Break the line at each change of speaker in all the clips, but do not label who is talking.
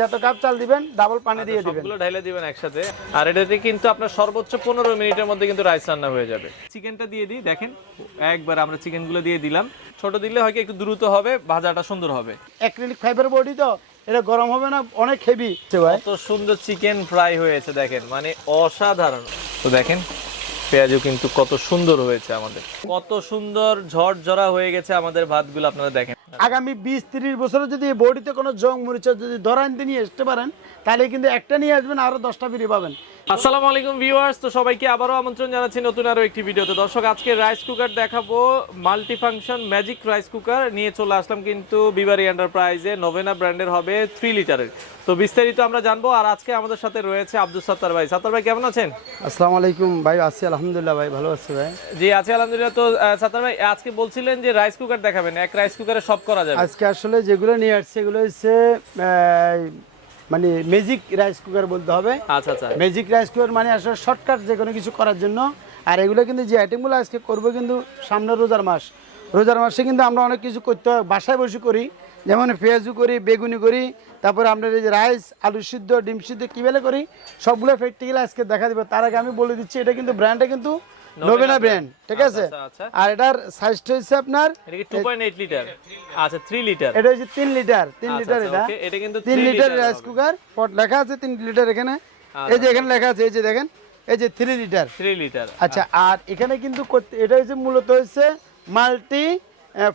যত কাপ চাল দিবেন ডাবল পানি দিয়ে দিবেন।
সবগুলো ঢাইলে দিবেন একসাথে। আর এটাতে কিন্তু আপনার সর্বোচ্চ পনেরো মিনিটের মধ্যে কিন্তু রাইস রান্না হয়ে যাবে। চিকেনটা দিয়ে দিই দেখেন। একবার আমরা চিকেনগুলো দিয়ে দিলাম। ছোট দিলে হয় কি একটু দ্রুত হবে ভাজাটা সুন্দর হবে।
অ্যাক্রিলিক ফাইবার বডি তো এটা গরম হবে না অনেক হেভি ভাই
কত সুন্দর চিকেন ফ্রাই হয়েছে দেখেন। মানে অসাধারণ। তো দেখেন পেঁয়াজও কিন্তু কত সুন্দর হয়েছে আমাদের। কত সুন্দর ঝড় ঝরঝরা হয়ে গেছে আমাদের ভাতগুলো আপনারা দেখেন।
আগামী বিশ, তিরিশ বছরে যদি এই বডিতে কোনো জং মরিচা যদি ধরা আনতে নিয়ে আসতে পারেন, তাহলে কিন্তু একটা নিয়ে আসবেন আরও দশটা ফিরে পাবেন।
আসসালামু আলাইকুম ভিউয়ার্স তো সবাইকে আবারও আমন্ত্রণ জানাচ্ছি নতুন আরও একটি ভিডিওতে। দর্শক আজকে রাইস কুকার দেখাবো multi function magic rice cooker নিয়ে চলে আসলাম কিন্তু বিবারি এন্টারপ্রাইজে নোভেনা ব্র্যান্ডের হবে থ্রি লিটারের তো বিস্তারিত আমরা জানব আর আজকে আমাদের সাথে রয়েছে আব্দুল সাত্তার ভাই। সাত্তার ভাই কেমন আছেন?
আসসালামু আলাইকুম ভাই আছি আলহামদুলিল্লাহ ভাই ভালো আছি ভাই।
জি আছি আলহামদুলিল্লাহ। তো সাত্তার ভাই আজকে বলছিলেন যে রাইস কুকার দেখাবেন এক রাইস কুকারে সব করা যাবে।
আজকে আসলে যেগুলো নিয়ে আসছে এগুলো হচ্ছে মানে ম্যাজিক রাইস কুকার বলতে হবে।
আচ্ছা আচ্ছা।
ম্যাজিক রাইস কুকার মানে আসলে শর্টকাট যে কোনো কিছু করার জন্য। আর এগুলো কিন্তু যে আইটেমগুলো আজকে করব কিন্তু সামনে রোজার মাস। রোজার মাসে কিন্তু আমরা অনেক কিছু করতে হয় বাসায় বসে করি। যেমন পেঁয়াজু করি বেগুনি করি তারপরে আপনার এই যে রাইস আলু সিদ্ধ ডিম সিদ্ধ কী বেলে করি সবগুলো প্র্যাকটিক্যালি আজকে দেখা দিবে। তার আগে আমি বলে দিচ্ছি এটা কিন্তু ব্র্যান্ডটা কিন্তু নোবেনা ব্র্যান্ড ঠিক আছে?
আচ্ছা, আচ্ছা।
আর এটার সাইজটা হচ্ছে আপনার
এটা লিটার আচ্ছা লিটার
হচ্ছে তিন লিটার তিন
আচ্ছা,
লিটার
আচ্ছা,
এটা।
এটা কিন্তু
তিন
3
লিটার রাইস কুকার পট লেখা আছে তিন লিটার এখানে। এই যে এখানে লেখা আছে এই যে দেখেন এই যে থ্রি লিটার
থ্রি লিটার
আচ্ছা। আর এখানে কিন্তু এটা হচ্ছে মূলত হচ্ছে multi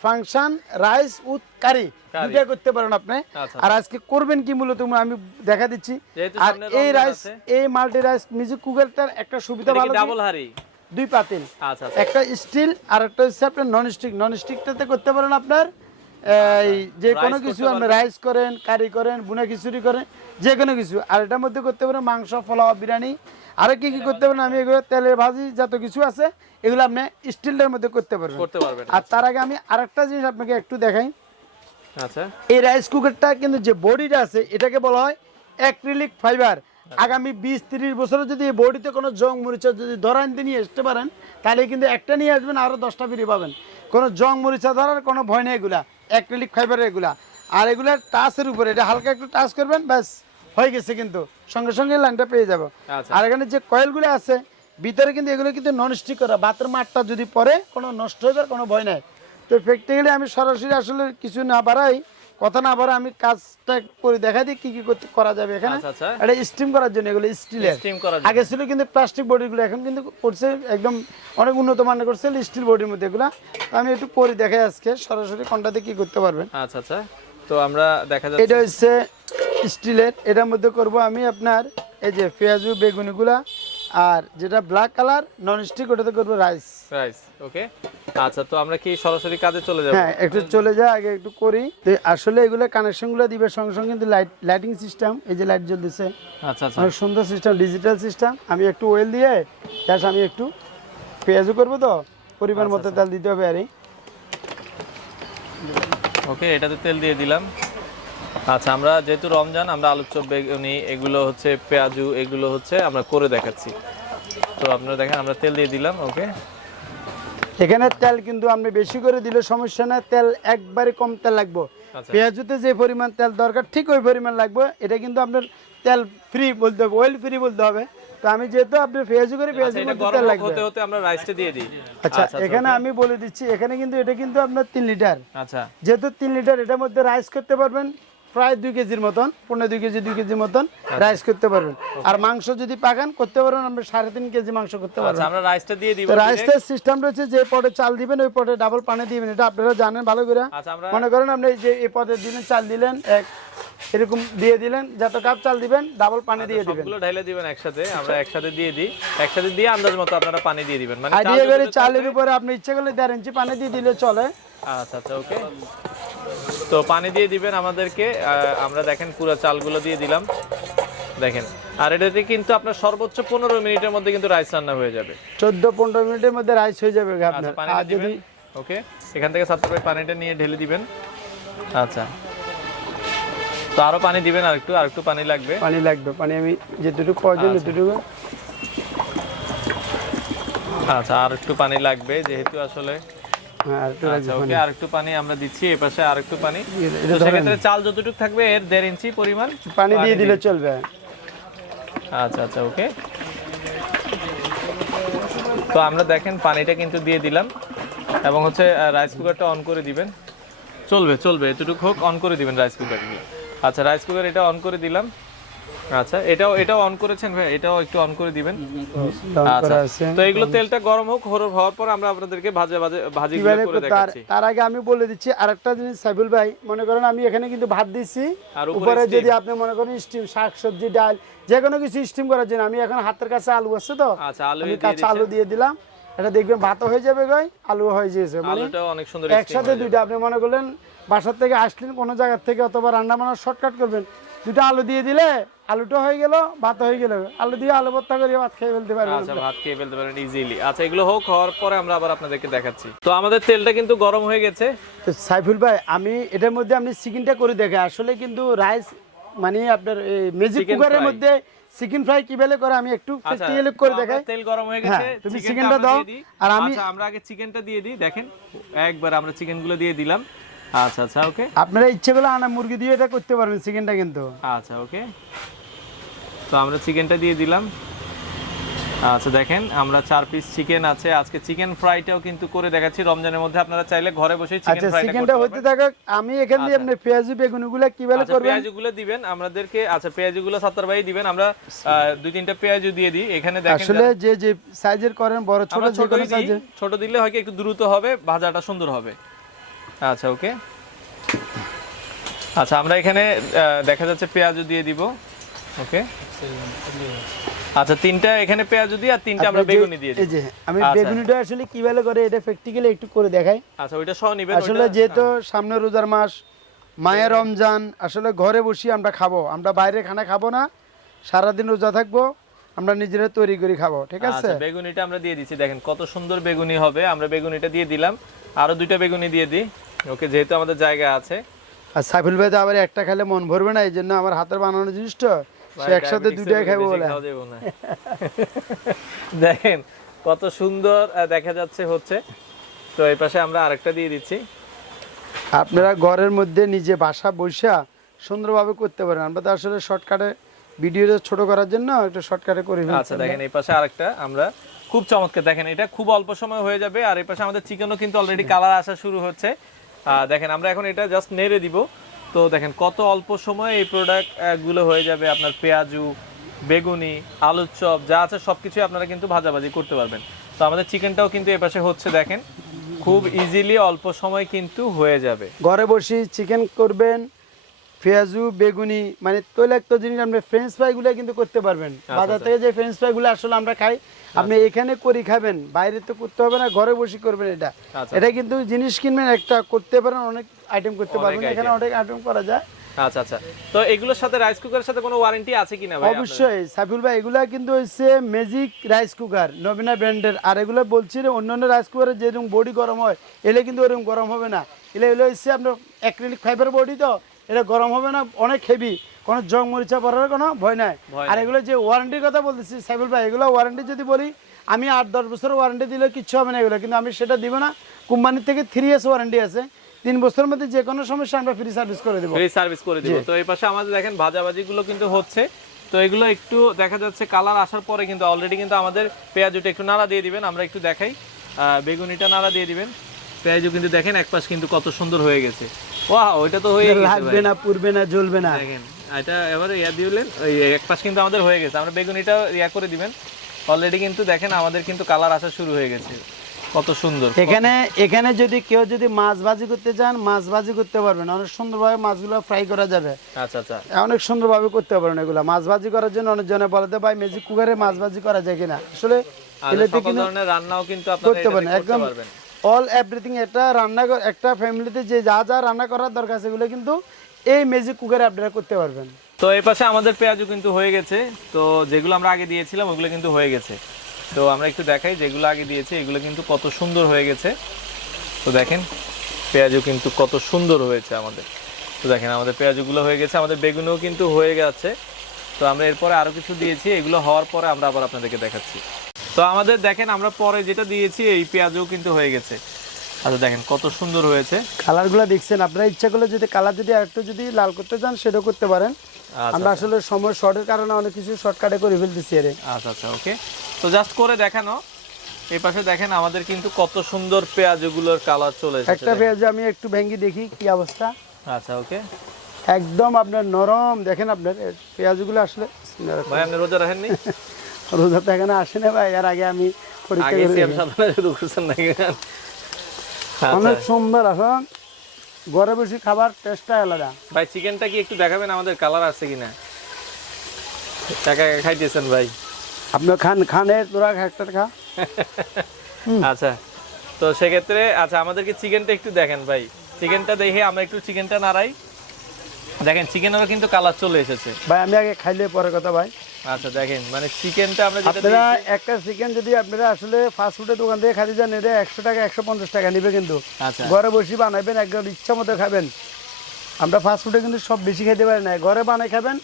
function rice with curry. দুইটা করতে পারেন আপনি।
আচ্ছা।
আর আজকে করবেন কি মূলত আমি দেখা দিচ্ছি। আর এই রাইস এই মাল্টি রাইস মিউজিক কুকারটার একটা সুবিধা ভালো
ডাবল হাড়ি?
দুই পাতিল।
আচ্ছা আচ্ছা।
একটা স্টিল আর একটা হচ্ছে আপনার নন স্টিক নন স্টিকটাতে করতে পারেন আপনার এই যে কোনো কিছু আপনি রাইস করেন কারি করেন বুনা খিচুড়ি করেন যে কোনো কিছু। আর এটার মধ্যে করতে পারেন মাংস পোলাও বিরিয়ানি। আরও কি কি করতে পারেন আমি এগুলো তেলের ভাজি যত কিছু আছে এগুলো আপনি স্টিলের মধ্যে করতে পারবেন।
করতে পারবেন
আর তার আগে আমি আরেকটা জিনিস আপনাকে একটু দেখাই।
আচ্ছা।
এই রাইস কুকারটা কিন্তু যে বডিটা আছে এটাকে বলা হয় অ্যাক্রিলিক ফাইবার আগামী বিশ তিরিশ বছরে যদি এই বডিতে কোনো জং মরিচা যদি ধরা আনতে নিয়ে আসতে পারেন তাহলে কিন্তু একটা নিয়ে আসবেন আরও দশটা ফিরে পাবেন। কোনো জং মরিচা ধরার কোনো ভয় নেই এগুলা অ্যাক্রিলিক ফাইবারের এগুলা। আর এগুলার টাচের উপরে এটা হালকা একটু টাচ করবেন ব্যাস হয়ে গেছে কিন্তু। সঙ্গে সঙ্গে লাইনটা পেয়ে যাব।
আচ্ছা।
আর এখানে যে কয়েলগুলো আছে ভিতরে কিন্তু এগুলো কিন্তু নন স্টিক করা। বাতের মাঠটা যদি পরে কোনো নষ্ট হয়ে যাওয়ার কোনো ভয় নাই। তো প্র্যাকটিক্যালি আমি সরাসরি আসলে কিছু না বাড়াই কথা না বাড়াই আমি কাজটা করে দেখা দিই কি কি করতে করা যাবে এখানে।
আচ্ছা, আচ্ছা।
এটা স্টিম করার জন্য এগুলো স্টিলের আগে ছিল কিন্তু প্লাস্টিক বডিগুলো এখন কিন্তু করছে একদম অনেক উন্নত মানের করছে স্টিল বডির মধ্যে এগুলা। তো আমি একটু করে দেখাই আজকে সরাসরি কোনটাতে কি করতে পারবেন।
আচ্ছা আচ্ছা। তো আমরা দেখা যাচ্ছে
এটা হচ্ছে স্টিলের এটার মধ্যে করব আমি আপনার এই যে পেঁয়াজু বেগুনিগুলা আর যেটা ব্ল্যাক কালার নন স্টিক ওটাতে করব রাইস
রাইস ওকে? আচ্ছা তো আমরা কি সরাসরি কাজে চলে যাব?
হ্যাঁ একটু চলে যায় আগে একটু করি। তো আসলে এগুলো কানেকশনগুলো দিবে সঙ্গে সঙ্গে কিন্তু লাইট লাইটিং সিস্টেম এই যে লাইট জ্বলতেছে।
আচ্ছা আচ্ছা।
অনেক সুন্দর সিস্টেম ডিজিটাল সিস্টেম আমি একটু ওয়েল দিয়ে আমি একটু পেঁয়াজও করব তো? পরিমাণ মতো তেল দিতে হবে আরই।
ওকে এটাতে তেল দিয়ে দিলাম। আচ্ছা আমরা যেহেতু রমজান আমরা আলু চপ বেগুনি এগুলো হচ্ছে পেঁয়াজু এগুলো হচ্ছে আমরা করে দেখাচ্ছি। তো আপনারা দেখেন আমরা তেল দিয়ে দিলাম ওকে?
এখানে তেল কিন্তু আপনি বেশি করে দিলে সমস্যা না তেল একবারে কম তেল লাগবে।
আচ্ছা।
পেঁয়াজুতে যে পরিমাণ তেল দরকার ঠিক ওই পরিমাণ লাগবে। এটা কিন্তু আপনার তেল ফ্রি বলতে হবে অয়েল ফ্রি বলতে হবে। তো আমি যেহেতু আপনি পেঁয়াজু করে
আচ্ছা
পেঁয়াজুর মধ্যে তেল লাগবে।
হতে হতে আমরা রাইসটা দিয়ে দিই।
আচ্ছা এখানে আমি বলে দিচ্ছি এখানে কিন্তু এটা কিন্তু আপনার তিন লিটার
আচ্ছা।
যেহেতু তিন লিটার এটার মধ্যে রাইস করতে পারবেন প্রায় দুই কেজির মতন পনেরো দুই কেজি দুই কেজির মতন
আচ্ছা।
রাইস করতে পারবেন। আর মাংস যদি পাকান করতে পারবেন আমরা সাড়ে তিন কেজি মাংস করতে পারবেন।
আচ্ছা আমরা রাইসটা দিয়ে দিব
রাইসটার সিস্টেম রয়েছে যে পটে চাল দিবেন ওই পটে ডাবল পানি দিবেন। এটা আপনারা জানেন ভালো করে।
আচ্ছা
মনে করেন আপনি যে এই পটে দিলেন চাল দিলেন এক এরকম দিয়ে দিলেন যত কাপ চাল দিবেন ডাবল পানি দিয়ে দিবেন।
সবগুলো ঢাইলে দিবেন একসাথে আমরা একসাথে দিয়ে দিই। একসাথে দিয়ে আন্দাজ মতো আপনারা পানি দিয়ে দিবেন। মানে
আইডিয়া করে চালের উপরে আপনি ইচ্ছে করলে দেড় ইঞ্চি পানি দিয়ে দিলে চলে।
আচ্ছা আচ্ছা ওকে তো পানি দিয়ে দিবেন আমাদেরকে। আমরা দেখেন পুরো চালগুলো দিয়ে দিলাম। দেখেন। আর এটাতে কিন্তু আপনার সর্বোচ্চ পনেরো মিনিটের মধ্যে কিন্তু রাইস রান্না হয়ে যাবে।
চোদ্দ পনেরো মিনিটের মধ্যে রাইস হয়ে যাবে
আচ্ছা পানিটা
আর যদি
ওকে এখান থেকে সাত করে পানিটা নিয়ে ঢেলে দিবেন। আচ্ছা। তো আরও পানি দিবেন আর একটু আর একটু পানি লাগবে।
পানি লাগবে পানি আমি যেটুকু প্রয়োজন
আচ্ছা।
এতটুকু
আচ্ছা আর একটু পানি লাগবে যেহেতু আসলে
আর একটু
আচ্ছা ওকে পানি আমরা দিচ্ছি এই পাশে আর একটু পানি তো সেক্ষেত্রে চাল যতটুকু থাকবে এর দেড় ইঞ্চি পরিমাণ
পানি দিয়ে দিলে চলবে।
আচ্ছা আচ্ছা ওকে। তো আমরা দেখেন পানিটা কিন্তু দিয়ে দিলাম। এবং হচ্ছে রাইস কুকারটা অন করে দিবেন। চলবে চলবে এতটুকু হোক অন করে দিবেন রাইস কুকার আচ্ছা রাইস কুকার এটা অন করে দিলাম। আচ্ছা এটাও এটাও অন করেছেন ভাই এটাও একটু অন করে দিবেন। আচ্ছা তো এগুলো তেলটা গরম হোক হরর হওয়ার পর আমরা আপনাদেরকে ভাজে ভাজে ভাজি করে দেখাচ্ছি।
তার আগে আমি বলে দিচ্ছি আরেকটা জিনিস সাইবুল ভাই মনে করেন আমি এখানে কিন্তু ভাত দিচ্ছি
আর উপরে
যদি আপনি মনে করেন স্টিম শাক সবজি ডাল যে কোনো কিছু স্টিম করার জন্য। আমি এখন হাতের কাছে আলু আছে তো?
আচ্ছা আলু দিয়ে
কাঁচা আলু দিয়ে দিলাম। এটা দেখবেন ভাত হয়ে যাবে গাই আলু হয়ে যাচ্ছে মানে
অনেক সুন্দর
একসাথে দুইটা আপনি মনে করলেন বাসার থেকে আসলেন কোনো জায়গার থেকে অথবা রান্না বান্না শর্টকাট করবেন। দুটো আলু দিয়ে দিলে আলুটা হয়ে গেল ভাত হয়ে গেল। আলু দিয়ে আলু ভর্তা করে ভাত খেয়ে ফেলতে পারবেন।
আচ্ছা ভাত খেয়ে ফেলতে পারেন ইজিলি আচ্ছা এগুলো হোক হওয়ার পরে আমরা আবার আপনাদেরকে দেখাচ্ছি। তো আমাদের তেলটা কিন্তু গরম হয়ে গেছে।
তো সাইফুল ভাই আমি এটার মধ্যে আপনি চিকেনটা করে দেখে আসলে কিন্তু রাইস মানে আপনার
Chicken
কুকারের মধ্যে চিকেন ফ্রাই কীভাবে করে আমি একটু
আচ্ছা
প্র্যাকটিক্যালি করে দেখাই।
তেল গরম হয়ে গেছে
হ্যাঁ, তুমি
চিকেনটা
দাও, আর আমি-
আচ্ছা আমরা আগে চিকেনটা দিয়ে দিই দেখেন। একবার আমরা চিকেনগুলো দিয়ে দিলাম। আচ্ছা আচ্ছা ওকে
আপনারা ইচ্ছে করলে আনা মুরগি দিয়ে এটা করতে পারবেন চিকেনটা কিন্তু।
আচ্ছা ওকে তো আমরা চিকেনটা দিয়ে দিলাম। আচ্ছা দেখেন আমরা চার পিস চিকেন আছে। আজকে চিকেন ফ্রাইটাও কিন্তু করে দেখাচ্ছি। রমজানের মধ্যে আপনারা চাইলে ঘরে বসে চিকেন
আচ্ছা
ফ্রাইটা
চিকেনটা হইতে থাকা আমি এখান দিয়ে আপনি পেঁয়াজু বেগুনিগুলো কীভাবে
আচ্ছা
করবেন?
পেঁয়াজগুলো দিবেন। আমাদেরকে আচ্ছা পেঁয়াজগুলো সাত্তার ভাই দিবেন। আমরা দুই তিনটা পেঁয়াজু দিয়ে দিই। এখানে দেখেন
আসলে যে যে সাইজের করেন বড় ছোট
দিই।
সাইজের
ছোট দিলে হয় কি একটু দ্রুত হবে ভাজাটা সুন্দর হবে। আচ্ছা ওকে। আচ্ছা আমরা এখানে দেখা যাচ্ছে পেঁয়াজও দিয়ে দিব ওকে। আচ্ছা তিনটা এখানে আর তিনটা আমরা বেগুনি দিয়ে দিই
আমি
আচ্ছা।
বেগুনিটা আসলে কীভাবে করে এটা প্র্যাকটিক্যালি একটু করে দেখাই।
আচ্ছা ওইটা সহ নিবেন
আসলে যেহেতু সামনে রোজার মাস মায়ের রমজান আসলে ঘরে বসে আমরা খাব আমরা বাইরে খানা খাব না সারাদিন রোজা থাকব আমরা নিজেরা তৈরি করে খাব ঠিক আছে?
আচ্ছা বেগুনিটা আমরা দিয়ে দিচ্ছি দেখেন কত সুন্দর বেগুনি হবে আমরা বেগুনিটা দিয়ে দিলাম আরও দুইটা বেগুনি দিয়ে দিই। ওকে যেহেতু আমাদের জায়গা আছে।
আর সাইফুল ভাই তো আবার একটা খেলে মন ভরবে না এই জন্য আমার হাতের বানানো জিনিস তো সে একসাথে দুইটাই
এর
বলে।
দেখেন কত সুন্দর দেখা যাচ্ছে হচ্ছে। তো এই পাশে আমরা আরেকটা দিয়ে দিচ্ছি।
আপনারা ঘরের মধ্যে নিজে বাসা বৈশা সুন্দরভাবে করতে পারেন। আমরা তো আসলে শর্টকাটে ভিডিওটা ছোট করার জন্য একটু শর্টকাটে করে
আচ্ছা দেখেন এই পাশে আরেকটা। আমরা খুব চমৎকার। দেখেন এটা খুব অল্প সময় হয়ে যাবে। আর এই পাশে আমাদের চিকেনও কিন্তু অলরেডি কালার আসা শুরু হচ্ছে। দেখেন, আমরা এখন এটা জাস্ট নেড়ে দিব। তো দেখেন, কত অল্প সময়ে এই প্রোডাক্টগুলো হয়ে যাবে আপনার পেঁয়াজু, বেগুনি, আলুর চপ, যা আছে সবকিছু আপনারা কিন্তু ভাজাভাজি করতে পারবেন। তো আমাদের চিকেনটাও কিন্তু এপাশে পাশে হচ্ছে, দেখেন। খুব ইজিলি অল্প সময় কিন্তু হয়ে যাবে।
ঘরে বসে চিকেন করবেন পেঁয়াজু বেগুনি মানে তৈলাক্ত জিনিস আপনি ফ্রেঞ্চ ফ্রাইগুলো কিন্তু করতে পারবেন। বাজার থেকে যে ফ্রেঞ্চ ফ্রাইগুলো আসলে আমরা খাই আপনি এখানে করি খাবেন বাইরে তো করতে হবে না ঘরে বসে করবেন এটা।
আচ্ছা।
এটা কিন্তু জিনিস কিনবেন একটা করতে পারেন অনেক আইটেম করতে পারবেন এখানে অনেক আইটেম করা যায়।
আচ্ছা আচ্ছা। তো এগুলোর সাথে রাইস কুকারের সাথে কোনো ওয়ারেন্টি আছে কিনা ভাই
অবশ্যই সাইফুল ভাই এগুলা কিন্তু হচ্ছে ম্যাজিক রাইস কুকার নবীনা ব্র্যান্ডের আর এগুলো বলছি অন্যান্য রাইস যেরকম বডি গরম হয় এলে কিন্তু ওরকম গরম হবে না। এলে এগুলো হচ্ছে আপনার অ্যাক্রিলিক ফাইবার বডি তো এটা গরম হবে না অনেক হেভি কোনো জং মরিচা পড়ার কোনো ভয় নাই। আর এগুলো যে ওয়ারেন্টির কথা বলতেছি সাইফুল ভাই এগুলো ওয়ারেন্টি যদি বলি আমি আট দশ বছরের ওয়ারেন্টি দিলে কিচ্ছু হবে না এগুলো কিন্তু আমি সেটা দিব না। কোম্পানির থেকে থ্রি ইয়ার্স ওয়ারেন্টি আছে। তিন বছরের মধ্যে যে কোনো সমস্যা আমরা ফ্রি সার্ভিস করে দেবো।
ফ্রি সার্ভিস করে দিব। তো এই পাশে আমাদের দেখেন ভাজাভাজি গুলো কিন্তু হচ্ছে। তো এগুলো একটু দেখা যাচ্ছে কালার আসার পরে কিন্তু অলরেডি কিন্তু আমাদের পেঁয়াজুটা একটু নাড়া দিয়ে দিবেন আমরা একটু দেখাই। আহ, বেগুনিটা নাড়া দিয়ে দিবেন। পেঁয়াজু কিন্তু দেখেন এক পাশ কিন্তু কত সুন্দর হয়ে গেছে। ওইটা তো হয়ে
লাগবে না পুড়বে না জ্বলবে না।
দেখেন এটা এবারে ইয়া দিলেন ওই এক পাশ কিন্তু আমাদের হয়ে গেছে। আমরা বেগুনিটা ইয়া করে দিবেন। অলরেডি কিন্তু দেখেন আমাদের কিন্তু কালার আসা শুরু হয়ে গেছে। কত সুন্দর
এখানে এখানে যদি কেউ যদি মাছ ভাজি করতে চান মাছ ভাজি করতে পারবেন। অনেক সুন্দরভাবে মাছগুলো ফ্রাই করা যাবে।
আচ্ছা আচ্ছা।
অনেক সুন্দরভাবে করতে পারেন এগুলো। মাছ ভাজি করার জন্য অনেকজনে বলতে ভাই ম্যাজিক কুকারে মাছ ভাজি করা যায় কিনা? আসলে
ধরনের রান্নাও কিন্তু
করতে একদম
পারবেন।
অল এভরিথিং এটা রান্না একটা ফ্যামিলিতে যে যা যা রান্না করার দরকার সেগুলো কিন্তু এই ম্যাজিক কুকারে আপনারা করতে পারবেন।
তো এই পাশে আমাদের পেঁয়াজও কিন্তু হয়ে গেছে। তো যেগুলো আমরা আগে দিয়েছিলাম, ওগুলো কিন্তু হয়ে গেছে। তো আমরা একটু দেখাই যেগুলো আগে দিয়েছি, এগুলো কিন্তু কত সুন্দর হয়ে গেছে। তো দেখেন, পেঁয়াজও কিন্তু কত সুন্দর হয়েছে আমাদের। তো দেখেন, আমাদের পেঁয়াজগুলো হয়ে গেছে, আমাদের বেগুনও কিন্তু হয়ে গেছে। তো আমরা এরপরে আরও কিছু দিয়েছি, এগুলো হওয়ার পরে আমরা আবার আপনাদেরকে দেখাচ্ছি। তো আমাদের দেখেন আমরা পরে যেটা দিয়েছি এই পেঁয়াজও কিন্তু হয়ে গেছে। আচ্ছা দেখেন কত সুন্দর হয়েছে।
কালারগুলো দেখছেন আপনারা ইচ্ছা করলে যদি কালার যদি আরেকটু যদি লাল করতে চান সেটাও করতে পারেন।
আচ্ছা
আমরা আসলে সময় শর্টের কারণে অনেক কিছু শর্টকাটে করে ফেলতেছি এর।
আচ্ছা আচ্ছা ওকে। তো জাস্ট করে দেখানো। এই পাশে দেখেন আমাদের কিন্তু কত সুন্দর পেঁয়াজগুলোর কালার চলে এসেছে।
একটা পেঁয়াজ আমি একটু ভেঙ্গি দেখি কি অবস্থা।
আচ্ছা ওকে।
একদম আপনার নরম। দেখেন আপনার পেঁয়াজগুলো আসলে
ভাই আপনি রোজা রাখেননি?
রোজা তো এখানে আসে না ভাই এর আগে আমি পরীক্ষা
নাকি?
অনেক
আচ্ছা
সুন্দর এখন ঘরে বসে খাবার টেস্টটা আলাদা।
ভাই চিকেনটা কি একটু দেখাবেন আমাদের কালার আছে কিনা? একা খাইতেছেন ভাই।
আপনার খান খানে তোরা একটা খা।
আচ্ছা। তো সেক্ষেত্রে আচ্ছা আমাদেরকে চিকেনটা একটু দেখেন ভাই। চিকেনটা দেখে আমরা একটু চিকেনটা নাড়াই। দেখেন চিকেনেরও কিন্তু কালার চলে এসেছে।
ভাই আমি আগে খাইলে পরে কথা ভাই।
আচ্ছা দেখেন মানে চিকেনটা আমরা
আপনারা একটা চিকেন যদি আপনারা আসলে ফাস্ট ফুডের দোকান থেকে খাইতে যান এটা একশো টাকা একশো পঞ্চাশ টাকা নিবে কিন্তু।
আচ্ছা।
ঘরে বসে বানাবেন একদম ইচ্ছা মতো খাবেন। আমরা ফাস্ট ফুডে কিন্তু সব বেশি খেতে পারি না। ঘরে বানাই খাবেন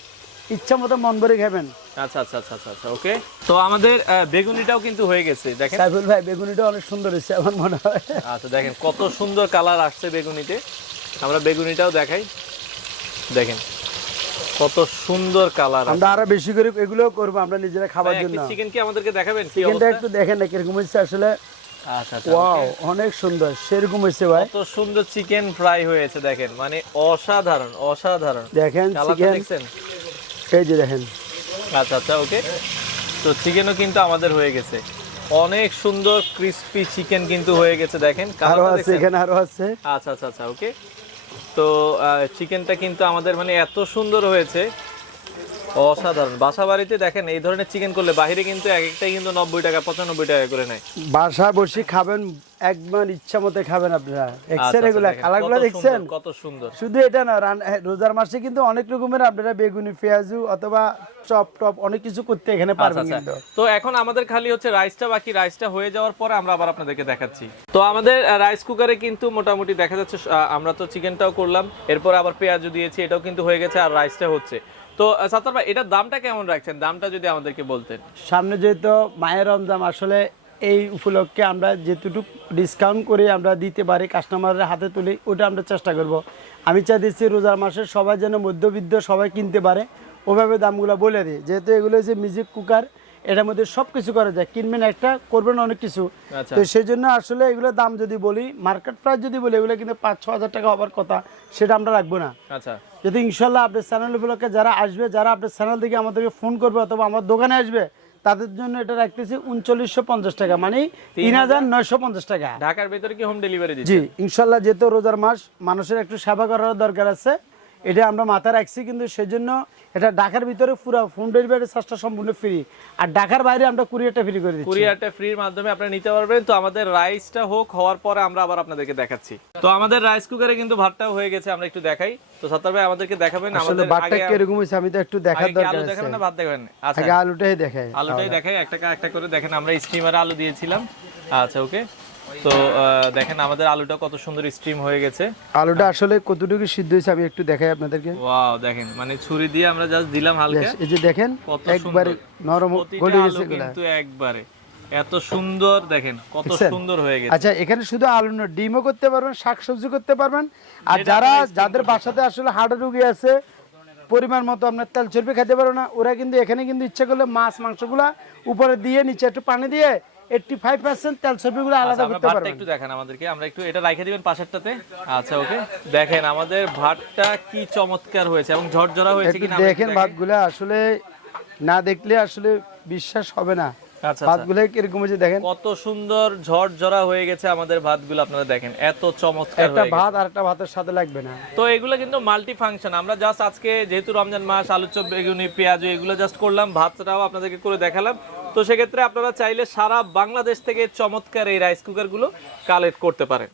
ইচ্ছা মতো মন ভরে খাবেন।
আচ্ছা আচ্ছা আচ্ছা আচ্ছা আচ্ছা ওকে তো আমাদের বেগুনিটাও কিন্তু হয়ে গেছে দেখেন।
সাইফুল ভাই বেগুনিটা অনেক সুন্দর হয়েছে আমার মনে হয়।
আচ্ছা দেখেন কত সুন্দর কালার আসছে বেগুনিতে। আমরা বেগুনিটাও দেখাই। দেখেন কত সুন্দর কালার
আমরা আরও বেশি করে এগুলো করব আমরা নিজেরা খাবার জন্য।
চিকেন কি আমাদেরকে দেখাবেন?
চিকেনটা একটু দেখেন না কীরকম হয়েছে আসলে।
আচ্ছা আচ্ছা
ওয়াও অনেক সুন্দর সেরকম হয়েছে ভাই।
কত সুন্দর চিকেন ফ্রাই হয়েছে দেখেন। মানে অসাধারণ অসাধারণ।
দেখেন চিকেন
দেখছেন?
এই যে দেখেন।
আচ্ছা আচ্ছা ওকে তো চিকেনও কিন্তু আমাদের হয়ে গেছে। অনেক সুন্দর ক্রিস্পি চিকেন কিন্তু হয়ে গেছে দেখেন। আরও
আছে এখানে আরও আছে।
আচ্ছা আচ্ছা আচ্ছা ওকে তো চিকেনটা কিন্তু আমাদের মানে এত সুন্দর হয়েছে অসাধারণ। বাসা বাড়িতে দেখেন এই ধরনের চিকেন করলে বাইরে কিন্তু এক একটাই কিন্তু নব্বই টাকা পঁচানব্বই টাকা করে নেয়।
বাসা বসে খাবেন একবার ইচ্ছা মতো খাবেন আপনারা।
আচ্ছা,
দেখছেন
আচ্ছা,
এগুলা
দেখেন,
কালারগুলো দেখছেন?
কত সুন্দর।
শুধু এটা না হ্যাঁ, রোজার মাসে কিন্তু অনেক রকমের আপনারা বেগুনি পেঁয়াজু অথবা চপ টপ অনেক কিছু করতে এখানে
আচ্ছা,
পারবেন। কিন্তু।
তো এখন আমাদের খালি হচ্ছে রাইসটা বাকি রাইসটা হয়ে যাওয়ার পরে আমরা আবার আপনাদেরকে দেখাচ্ছি। তো আমাদের রাইস কুকারে কিন্তু মোটামুটি দেখা যাচ্ছে আমরা তো চিকেনটাও করলাম এরপর আবার পেঁয়াজও দিয়েছি এটাও কিন্তু হয়ে গেছে আর রাইসটা হচ্ছে। তো সাত্তার ভাই, এটার দামটা কেমন রাখছেন? দামটা যদি আমাদেরকে বলতেন।
সামনে যেহেতু মায়ের রমজান, আসলে এই উপলক্ষে আমরা যেটুকু ডিসকাউন্ট করে আমরা দিতে পারি কাস্টমারের হাতে তুলি, ওটা আমরা চেষ্টা করব। আমি চাই দিচ্ছি রোজার মাসে সবাই যেন মধ্যবিত্ত সবাই কিনতে পারে, ওভাবে দামগুলো বলে দিই যেহেতু এগুলো যে মিউজিক কুকার এটার মধ্যে সব কিছু করা যায়। কিনবেন একটা করবেন অনেক কিছু।
আচ্ছা।
তো সেই জন্য আসলে এগুলোর দাম যদি বলি মার্কেট প্রাইস যদি বলি এগুলো কিন্তু পাঁচ ছ হাজার টাকা হওয়ার কথা সেটা আমরা রাখব না।
আচ্ছা।
যদি ইনশাল্লাহ আপনার চ্যানেল উপলক্ষে যারা আসবে যারা আপনার চ্যানেল থেকে আমাদেরকে ফোন করবে অথবা আমার দোকানে আসবে তাদের জন্য এটা রাখতেছি উনচল্লিশশো পঞ্চাশ টাকা মানে তিন হাজার নয়শো পঞ্চাশ টাকা।
ঢাকার ভেতরে কি হোম ডেলিভারি
জি ইনশাল্লাহ যেহেতু রোজার মাস মানুষের একটু সেবা করার দরকার আছে। এটা আমরা মাথায় রাখছি কিন্তু সেজন্য এটা ঢাকার ভিতরে পুরো হোম ডেলিভারি চার্জটা সম্পূর্ণ ফ্রি আর ঢাকার বাইরে আমরা কুরিয়ারটা ফ্রি করে দিচ্ছি।
কুরিয়ারটা ফ্রির মাধ্যমে আপনারা নিতে পারবেন। তো আমাদের রাইসটা হোক হওয়ার পরে আমরা আবার আপনাদেরকে দেখাচ্ছি। তো আমাদের রাইস কুকারে কিন্তু ভাতটাও হয়ে গেছে আমরা একটু দেখাই। তো সাত্তার ভাই আমাদেরকে দেখাবেন। আমাদের
বাটটা
আগে
কীরকম হয়েছে আমি তো একটু দেখার
কি
দরকার আছে।
দেখাবেন না ভাত দেখাবেন? আচ্ছা।
আলুটাই দেখায়
আলুটাই দেখাই একটা একটা করে দেখেন আমরা স্টিমারে আলু দিয়েছিলাম। আচ্ছা ওকে তো দেখেন আমাদের আলুটা কত সুন্দর স্টিম হয়ে গেছে।
আলুটা আসলে কতটুকু সিদ্ধ হয়েছে আমি একটু দেখাই আপনাদেরকে।
ওয়াও দেখেন মানে ছুরি দিয়ে আমরা জাস্ট দিলাম হালকা।
এই যে দেখেন একবারে নরম গলে গেছে
কিন্তু একবারে। এত সুন্দর দেখেন কত সুন্দর হয়ে গেছে।
আচ্ছা এখানে শুধু আলু না ডিমও করতে পারবেন শাকসবজি করতে পারবেন। আর যারা যাদের বাসাতে আসলে হাড়ে রুগী আছে পরিমাণ মতো আপনার তেল চর্বি খেতে পারো না ওরা কিন্তু এখানে কিন্তু ইচ্ছা করলে মাছ মাংসগুলা উপরে দিয়ে নিচে একটু পানি দিয়ে তেল আলাদা
আচ্ছা,
করতে পারবেন।
একটু দেখান আমাদেরকে। আমরা একটু এটা রাখে দিবেন পাশেরটাতে। আচ্ছা ওকে। দেখেন আমাদের ভাতটা কি চমৎকার হয়েছে এবং ঝরঝরা হয়েছে কিনা
দেখেন ভাতগুলো আসলে না দেখলে আসলে বিশ্বাস হবে না।
আচ্ছা
ভাতগুলো কীরকম হয়েছে দেখেন।
কত সুন্দর ঝরঝরা হয়ে গেছে আমাদের ভাতগুলো আপনারা দেখেন। এত চমৎকার
একটা ভাত আর একটা ভাতের সাথে লাগবে না।
তো এগুলো কিন্তু মাল্টি ফাংশন আমরা জাস্ট আজকে যেহেতু রমজান মাস আলু চপ বেগুনি পেঁয়াজ এগুলো জাস্ট করলাম। ভাতটাও আপনাদেরকে করে দেখালাম। তো সেক্ষেত্রে আপনারা চাইলে সারা বাংলাদেশ থেকে চমৎকার এই রাইস কুকারগুলো কালেক্ট করতে পারেন।